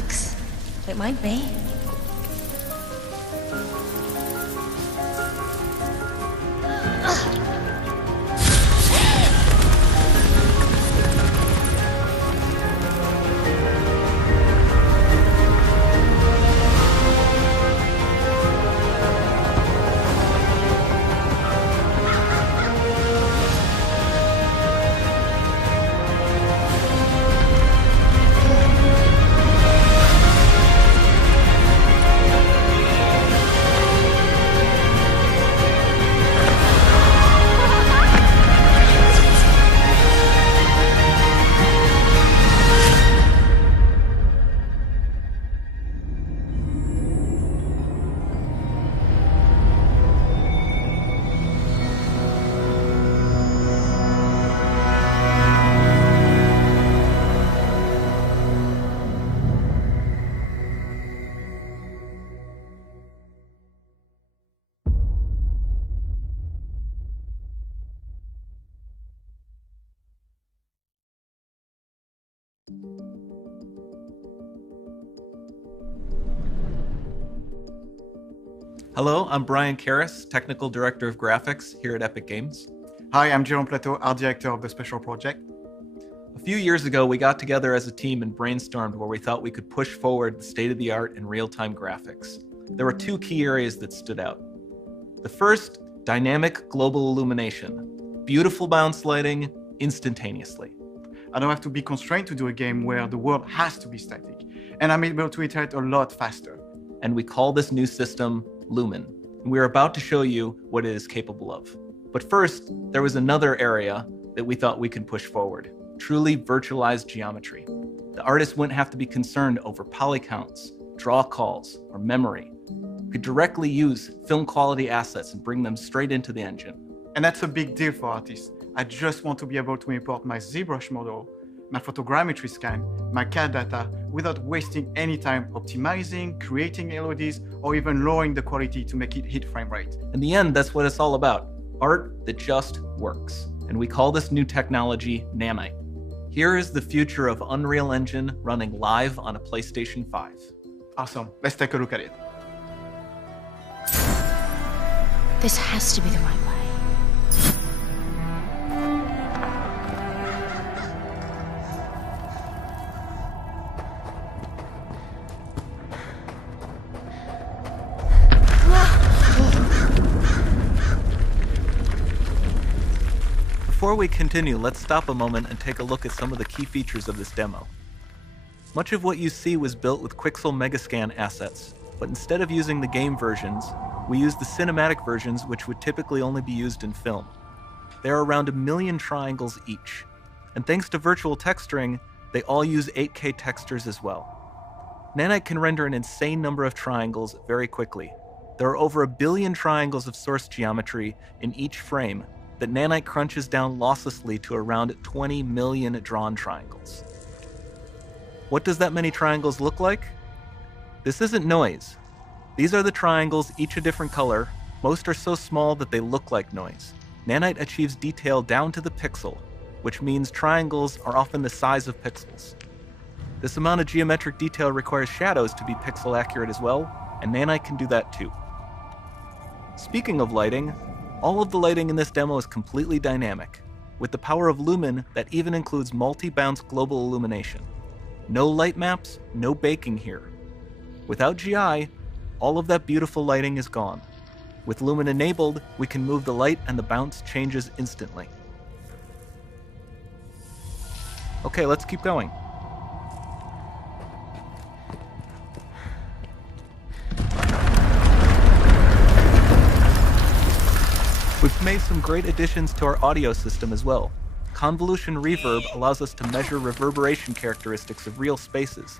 bugs? It might be. Hello, I'm Brian Karis, Technical Director of Graphics here at Epic Games. Hi, I'm Jerome Platteaux, Art Director of the Special Project. A few years ago, we got together as a team and brainstormed where we thought we could push forward the state-of-the-art in real-time graphics. There were two key areas that stood out. The first, dynamic global illumination. Beautiful bounce lighting instantaneously. I don't have to be constrained to do a game where the world has to be static, and I'm able to iterate a lot faster. And we call this new system Lumen. And we're about to show you what it is capable of. But first, there was another area that we thought we could push forward. Truly virtualized geometry. The artist wouldn't have to be concerned over poly counts, draw calls, or memory. We could directly use film quality assets and bring them straight into the engine. And that's a big deal for artists. I just want to be able to import my ZBrush model, my photogrammetry scan, my CAD data, without wasting any time optimizing, creating LODs, or even lowering the quality to make it hit frame rate. In the end, that's what it's all about. Art that just works. And we call this new technology Nanite. Here is the future of Unreal Engine running live on a PlayStation 5. Awesome, let's take a look at it. This has to be the right way. Before we continue, let's stop a moment and take a look at some of the key features of this demo. Much of what you see was built with Quixel Megascan assets, but instead of using the game versions, we used the cinematic versions, which would typically only be used in film. There are around 1 million triangles each, and thanks to virtual texturing, they all use 8K textures as well. Nanite can render an insane number of triangles very quickly. There are over 1 billion triangles of source geometry in each frame that Nanite crunches down losslessly to around 20 million drawn triangles. What does that many triangles look like? This isn't noise. These are the triangles, each a different color. Most are so small that they look like noise. Nanite achieves detail down to the pixel, which means triangles are often the size of pixels. This amount of geometric detail requires shadows to be pixel accurate as well, and Nanite can do that too. Speaking of lighting, all of the lighting in this demo is completely dynamic. With the power of Lumen, that even includes multi-bounce global illumination. No light maps, no baking here. Without GI, all of that beautiful lighting is gone. With Lumen enabled, we can move the light and the bounce changes instantly. Okay, let's keep going. We've made some great additions to our audio system as well. Convolution reverb allows us to measure reverberation characteristics of real spaces,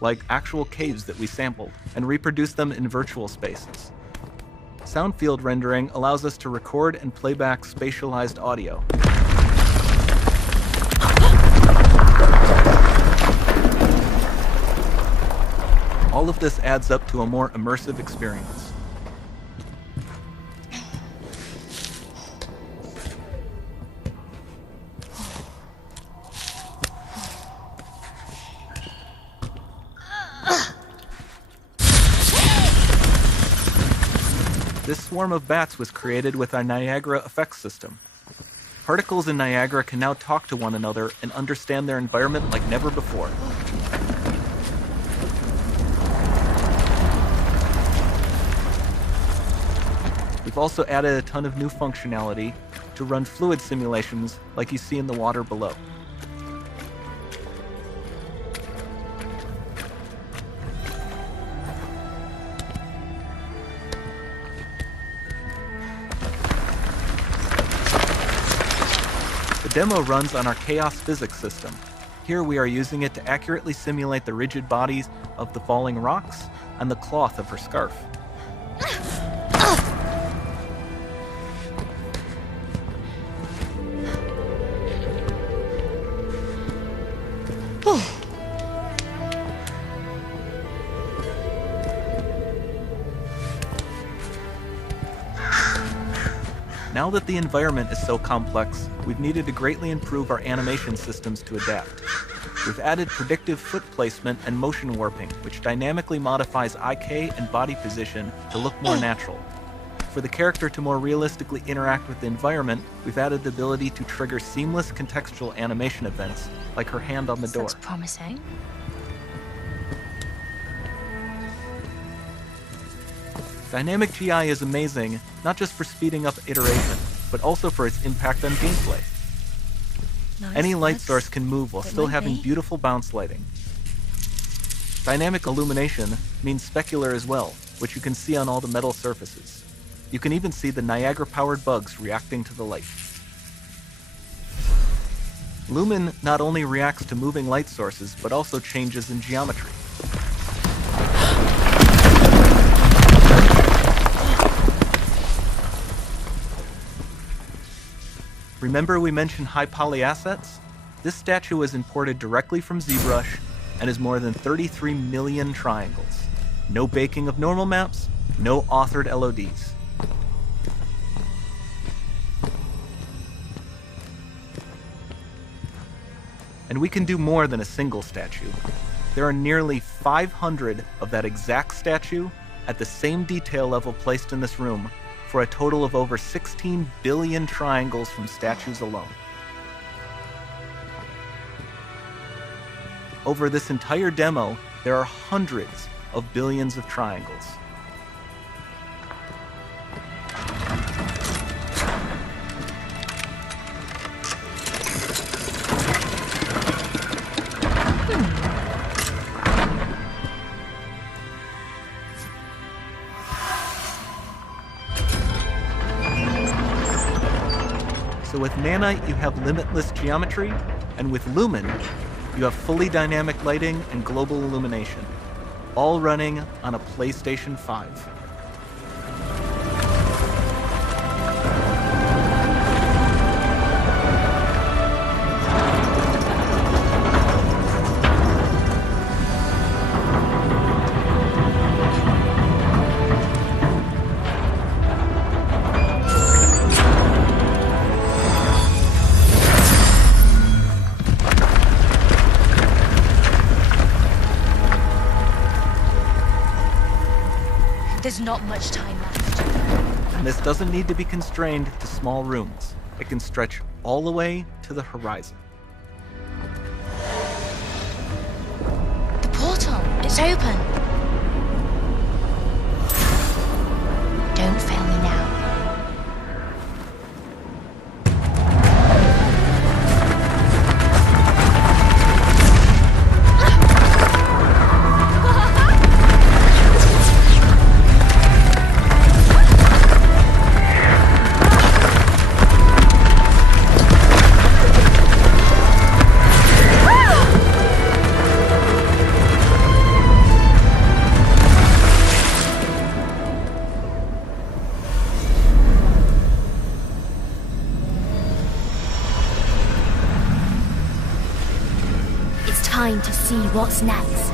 like actual caves that we sampled, and reproduce them in virtual spaces. Sound field rendering allows us to record and play back spatialized audio. All of this adds up to a more immersive experience. This swarm of bats was created with our Niagara VFX system. Particles in Niagara can now talk to one another and understand their environment like never before. We've also added a ton of new functionality to run fluid simulations like you see in the water below. The demo runs on our chaos physics system. Here we are using it to accurately simulate the rigid bodies of the falling rocks and the cloth of her scarf. Now that the environment is so complex, we've needed to greatly improve our animation systems to adapt. We've added predictive foot placement and motion warping, which dynamically modifies IK and body position to look more natural. For the character to more realistically interact with the environment, we've added the ability to trigger seamless contextual animation events, like her hand on the door. Looks promising. Dynamic GI is amazing, not just for speeding up iteration, but also for its impact on gameplay. Nice. Any light Looks source can move while it still might having be. beautiful bounce lighting. Dynamic illumination means specular as well, which you can see on all the metal surfaces. You can even see the Niagara-powered bugs reacting to the light. Lumen not only reacts to moving light sources, but also changes in geometry. Remember we mentioned high poly assets? This statue was imported directly from ZBrush and is more than 33 million triangles. No baking of normal maps, no authored LODs. And we can do more than a single statue. There are nearly 500 of that exact statue at the same detail level placed in this room, for a total of over 16 billion triangles from statues alone. Over this entire demo, there are hundreds of billions of triangles. So with Nanite, you have limitless geometry, and with Lumen, you have fully dynamic lighting and global illumination, all running on a PlayStation 5. There's not much time left. And this doesn't need to be constrained to small rooms. It can stretch all the way to the horizon. The portal, it's open. Don't fail me now. Time to see what's next.